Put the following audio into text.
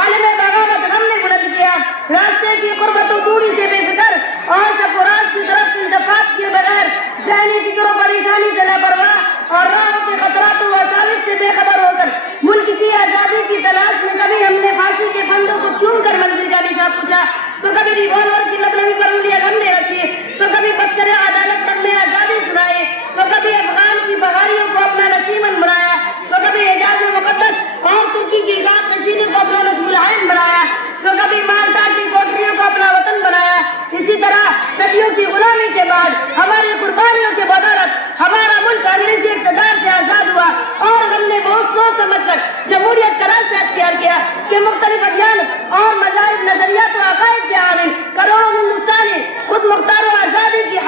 عالم بغاوت ہم نے بلند کیا، راستے کی قربت و دوری سے بے فکر اور شب و رات کی طرف انتفاق کیے بغیر، ذہنی فکر و پریشانی سے لاپرواہ اور راہوں کے خطرات و وسائل سے بے خبر ہو کر ملک کی آزادی کی تلاش میں کبھی ہم نے پھانسی کے پھندوں کو چوم کر منزل کا نشان پوچھا، تو کبھی ریوالور کی لبلبی پر انگلیاں ہم نے رکھی، تو کبھی بچر عدالت تک میں آزادی سنائے، تو کبھی افغان کی بغاریوں کو اپنا نشیمن بنایا، تو کبھی حجاز مقدس اور ترکی کی غار نشینی کو اپنا نسب العین بنایا، تو کبھی مالٹا کی کوٹریوں کو اپنا وطن بنایا۔ اسی طرح صدیوں کی غلامی کے بعد ہماری قربانیوں کے بدولت ہمارا ملک انگریزی اقتدار سے آزاد ہوا، اور ہم نے بہت سوچ سمجھ کر جمہوریت کا راستہ اختیار کیا کہ مختلف ادیان اور مذاہب، نظریات و عقائد کے عالم کروڑوں ہندوستانی خود مختار و آزادی کی